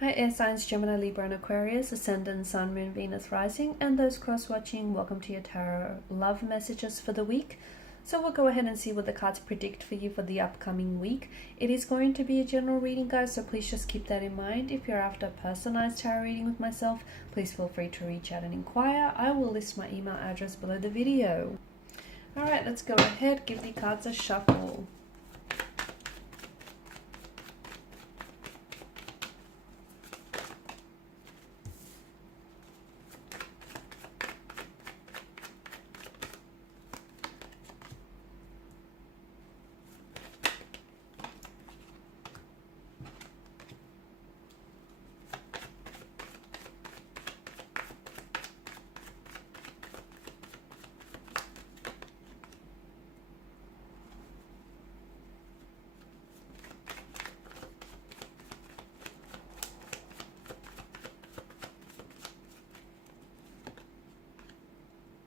Hi, air signs Gemini, Libra, and Aquarius, Ascendant, Sun, Moon, Venus, Rising, and those cross-watching. Welcome to your tarot love messages for the week. So we'll go ahead and see what the cards predict for you for the upcoming week. It is going to be a general reading, guys, so please just keep that in mind. If you're after a personalized tarot reading with myself, please feel free to reach out and inquire. I will list my email address below the video. All right, let's go ahead, give the cards a shuffle.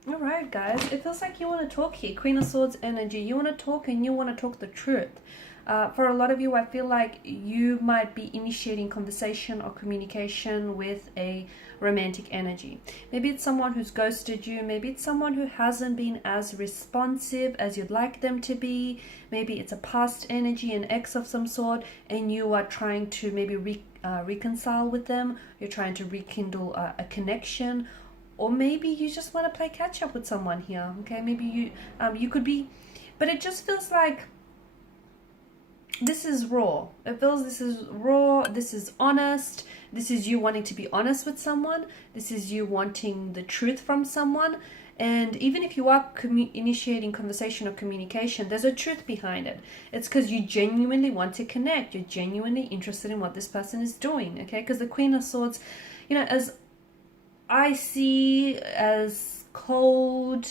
Alright guys, it feels like you want to talk here. Queen of Swords energy. You want to talk and you want to talk the truth. For a lot of you, I feel like you might be initiating conversation or communication with a romantic energy. Maybe it's someone who's ghosted you. Maybe it's someone who hasn't been as responsive as you'd like them to be. Maybe it's a past energy, an ex of some sort, and you are trying to maybe reconcile with them. You're trying to rekindle a connection. Or maybe you just want to play catch up with someone here. Okay, maybe you could be, but it just feels like this is raw. It feels this is raw. This is honest. This is you wanting to be honest with someone. This is you wanting the truth from someone. And even if you are initiating conversation or communication, there's a truth behind it. It's because you genuinely want to connect. You're genuinely interested in what this person is doing. Okay, because the Queen of Swords, you know, as I see, as cold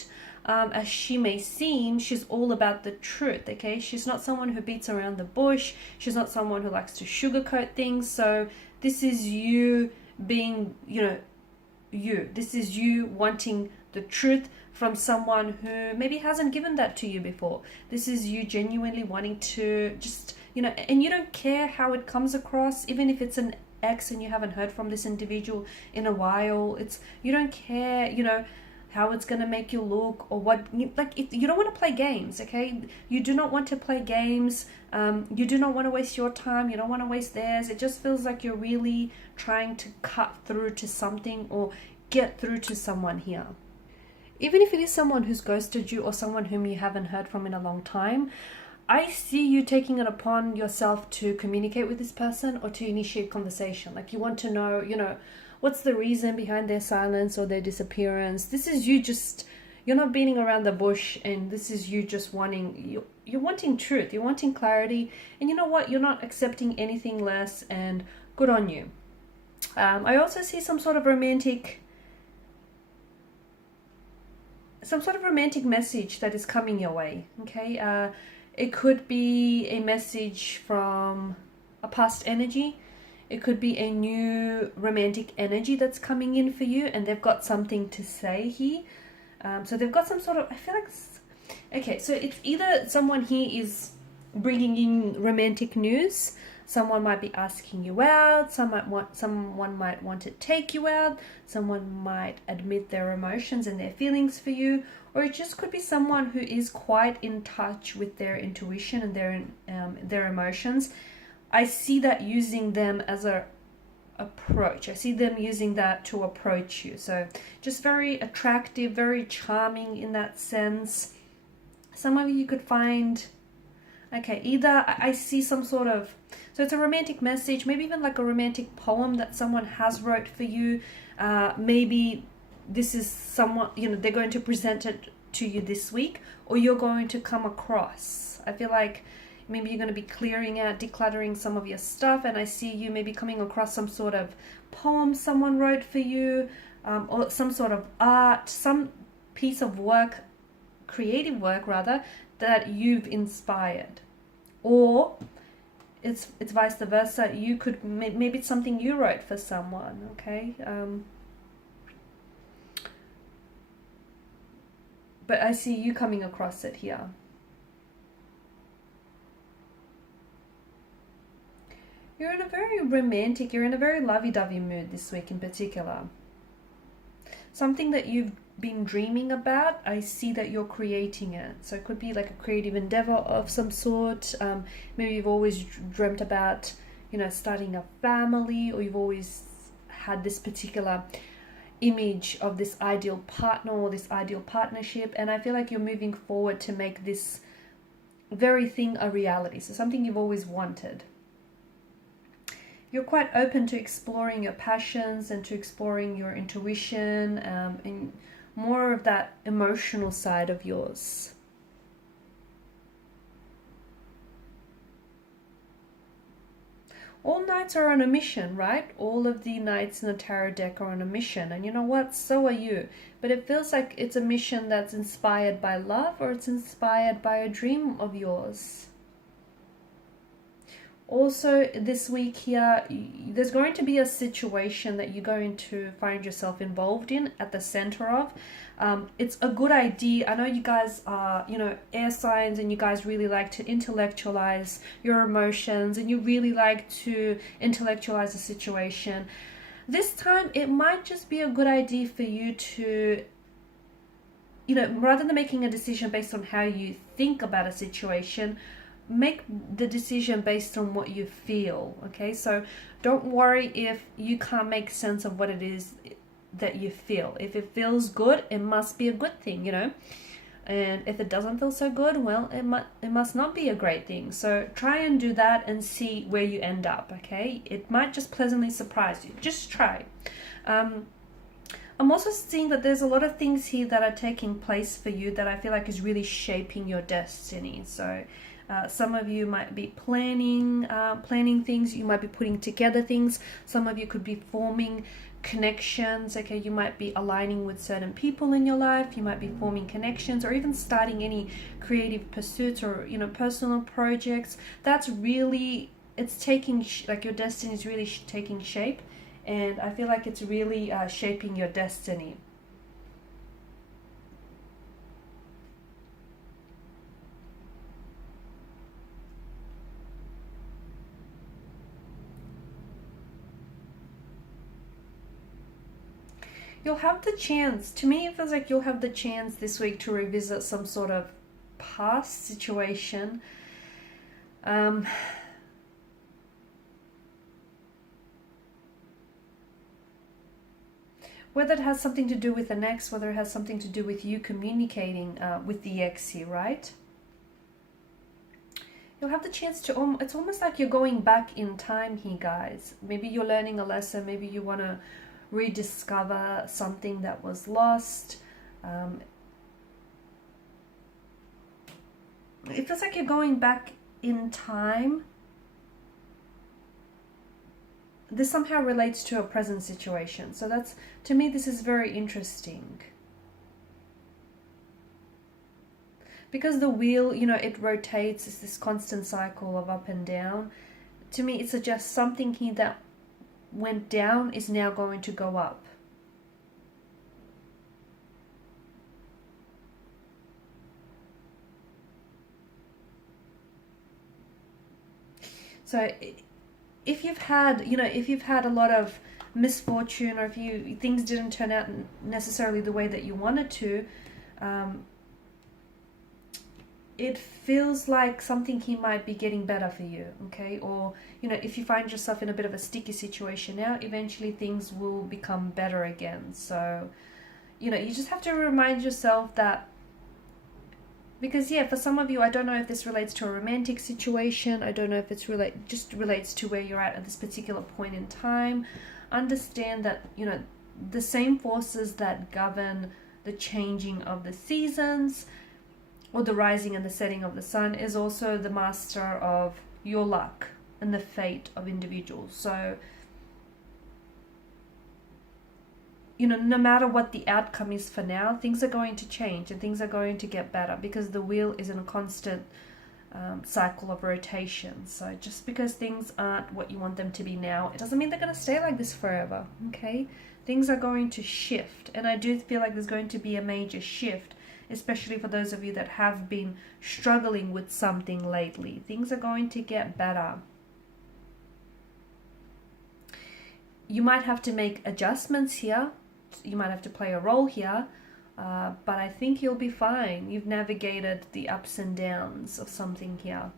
as she may seem, she's all about the truth, okay? She's not someone who beats around the bush. She's not someone who likes to sugarcoat things. So this is you being, you. This is you wanting the truth from someone who maybe hasn't given that to you before. This is you genuinely wanting to just, and you don't care how it comes across, even if it's an ex and you haven't heard from this individual in a while. You don't care how it's gonna make you look or what, you don't want to play games, okay? You do not want to play games. You do not want to waste your time. You don't want to waste theirs. It just feels like you're really trying to cut through to something or get through to someone here. Even if it is someone who's ghosted you or someone whom you haven't heard from in a long time, I see you taking it upon yourself to communicate with this person or to initiate conversation. Like you want to know, what's the reason behind their silence or their disappearance. This is you you're not beating around the bush, and this is you just wanting, you're wanting truth, you're wanting clarity, and you know what? You're not accepting anything less, and good on you. I also see some sort of romantic message that is coming your way, okay? It could be a message from a past energy. It could be a new romantic energy that's coming in for you, and they've got something to say here. So they've got some sort of, I feel like, okay, so it's either someone here is bringing in romantic news. Someone might be asking you out. Someone might want to take you out. Someone might admit their emotions and their feelings for you. Or it just could be someone who is quite in touch with their intuition and their emotions. I see that using them as a approach. I see them using that to approach you. So just very attractive, very charming in that sense. Some of you could find, okay, either I see some sort of, so it's a romantic message, maybe even like a romantic poem that someone has wrote for you. Maybe this is someone, they're going to present it to you this week, or you're going to come across. I feel like maybe you're going to be clearing out, decluttering some of your stuff, and I see you maybe coming across some sort of poem someone wrote for you, or some sort of art, some piece of work, creative work rather, that you've inspired. Or it's vice versa. You could, maybe it's something you wrote for someone, okay? But I see you coming across it here. You're in a very romantic, you're in a very lovey-dovey mood this week in particular. Something that you've been dreaming about, I see that you're creating it. So it could be like a creative endeavor of some sort. Maybe you've always dreamt about, starting a family, or you've always had this particular image of this ideal partner or this ideal partnership, and I feel like you're moving forward to make this very thing a reality. So something you've always wanted. You're quite open to exploring your passions and to exploring your intuition, and more of that emotional side of yours. All knights are on a mission, right? All of the knights in the tarot deck are on a mission, and you know what? So are you. But it feels like it's a mission that's inspired by love, or it's inspired by a dream of yours. Also, this week here, there's going to be a situation that you're going to find yourself involved in, at the center of. It's a good idea. I know you guys are, air signs, and you guys really like to intellectualize your emotions, and you really like to intellectualize a situation. This time, it might just be a good idea for you to, rather than making a decision based on how you think about a situation, make the decision based on what you feel. Okay, so don't worry if you can't make sense of what it is that you feel. If it feels good, it must be a good thing, and if it doesn't feel so good, well, it must not be a great thing. So try and do that and see where you end up. Okay, it might just pleasantly surprise you. Just try. I'm also seeing that there's a lot of things here that are taking place for you that I feel like is really shaping your destiny. So some of you might be planning things. You might be putting together things. Some of you could be forming connections. Okay, you might be aligning with certain people in your life. You might be forming connections, or even starting any creative pursuits, or personal projects. That's really, it's taking like your destiny is really taking shape, and I feel like it's really shaping your destiny. You'll have the chance, to me it feels like you'll have the chance this week to revisit some sort of past situation. Whether it has something to do with an ex, whether it has something to do with you communicating with the ex here, right? You'll have the chance to, it's almost like you're going back in time here, guys. Maybe you're learning a lesson, maybe you want to rediscover something that was lost. It feels like you're going back in time. This somehow relates to a present situation. So that's, to me, this is very interesting. Because the wheel, it rotates, it's this constant cycle of up and down. To me, it suggests something here that went down is now going to go up. So if you've had, a lot of misfortune, or if things didn't turn out necessarily the way that you wanted to, it feels like something here might be getting better for you, okay? Or, if you find yourself in a bit of a sticky situation now, eventually things will become better again. So, you just have to remind yourself that, because for some of you, I don't know if this relates to a romantic situation. I don't know if it's just relates to where you're at this particular point in time. Understand that, the same forces that govern the changing of the seasons, or the rising and the setting of the sun, is also the master of your luck and the fate of individuals. So, no matter what the outcome is for now, things are going to change and things are going to get better, because the wheel is in a constant cycle of rotation. So just because things aren't what you want them to be now, it doesn't mean they're going to stay like this forever, okay? Things are going to shift, and I do feel like there's going to be a major shift, especially for those of you that have been struggling with something lately. Things are going to get better. You might have to make adjustments here. You might have to play a role here. But I think you'll be fine. You've navigated the ups and downs of something here.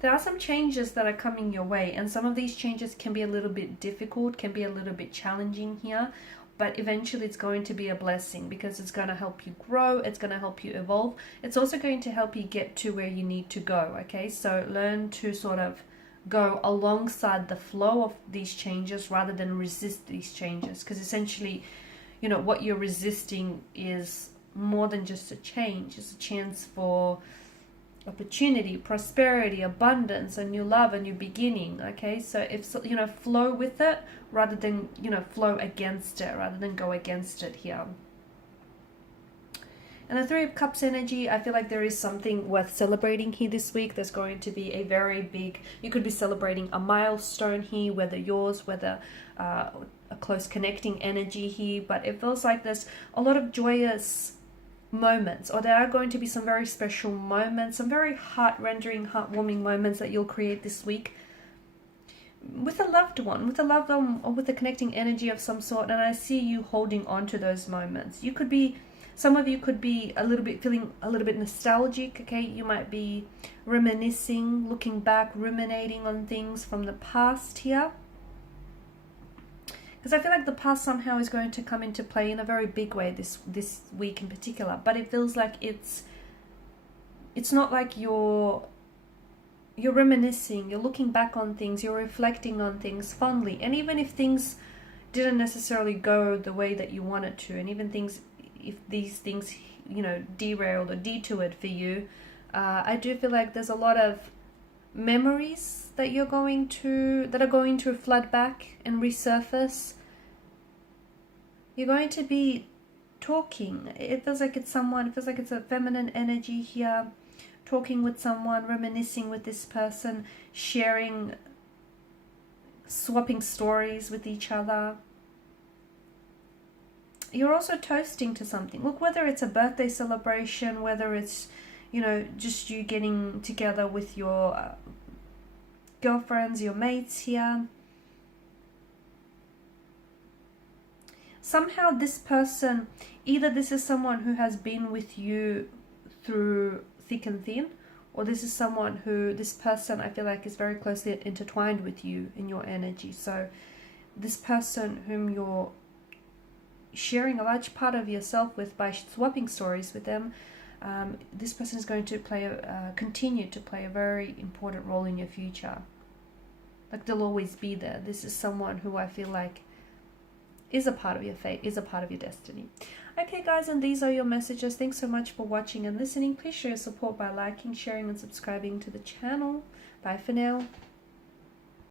There are some changes that are coming your way, and some of these changes can be a little bit difficult, can be a little bit challenging here, but eventually it's going to be a blessing because it's going to help you grow, it's going to help you evolve. It's also going to help you get to where you need to go, okay? So learn to sort of go alongside the flow of these changes rather than resist these changes, because essentially, you know, what you're resisting is more than just a change. It's a chance for opportunity, prosperity, abundance, a new love, a new beginning, okay? So if, you know, flow with it rather than, you know, flow against it, rather than go against it here. And the Three of Cups energy, I feel like there is something worth celebrating here this week. There's going to be a very big, you could be celebrating a milestone here, whether yours, whether a close connecting energy here, but it feels like there's a lot of joyous moments, or there are going to be some very special moments, some very heart-rendering, heartwarming moments that you'll create this week with a loved one, or with a connecting energy of some sort. And I see you holding on to those moments. You could be, some of you could be a little bit feeling a little bit nostalgic, okay? You might be reminiscing, looking back, ruminating on things from the past here. Because I feel like the past somehow is going to come into play in a very big way this week in particular. But it feels like it's not like you're reminiscing, you're looking back on things, you're reflecting on things fondly. And even if things didn't necessarily go the way that you wanted to, and even if these things, you know, derailed or detoured for you, I do feel like there's a lot of memories that are going to flood back and resurface. You're going to be talking. It feels like it's someone, it feels like it's a feminine energy here, talking with someone, reminiscing with this person, sharing, swapping stories with each other. You're also toasting to something. Look, whether it's a birthday celebration, whether it's, you know, just you getting together with your girlfriends, your mates here. Somehow this person, either this is someone who has been with you through thick and thin, or this is someone who, this person I feel like is very closely intertwined with you in your energy. So this person whom you're sharing a large part of yourself with by swapping stories with them, this person is going to continue to play a very important role in your future. Like they'll always be there. This is someone who I feel like is a part of your fate, is a part of your destiny. Okay guys, and these are your messages. Thanks so much for watching and listening. Please show your support by liking, sharing and subscribing to the channel. Bye for now.